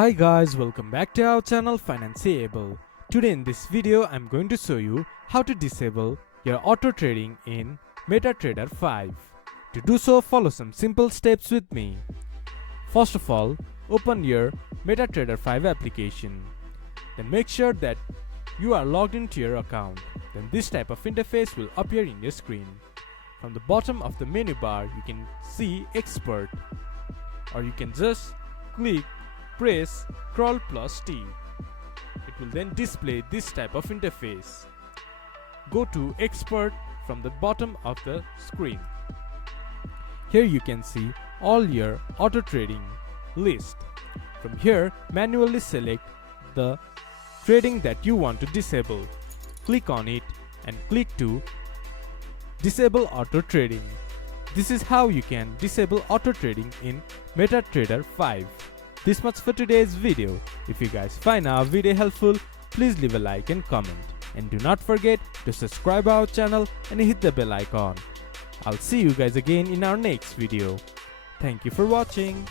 Hi guys, welcome back to our channel Financeable. Today in this video I'm going to show you how to disable your auto trading in MetaTrader 5. To do so, follow some simple steps with me. First of all, open your MetaTrader 5 application. Then make sure that you are logged into your account. Then this type of interface will appear in your screen. From the bottom of the menu bar you can see Expert, or you can just press Ctrl+T. It will then display this type of interface. Go to Expert from the bottom of the screen. Here you can see all your auto trading list. From here, manually select the trading that you want to disable. Click on it and click to disable auto trading. This is how you can disable auto trading in MetaTrader 5. This much for today's video. If you guys find our video helpful, please leave a like and comment. And do not forget to subscribe our channel and hit the bell icon. I'll see you guys again in our next video. Thank you for watching.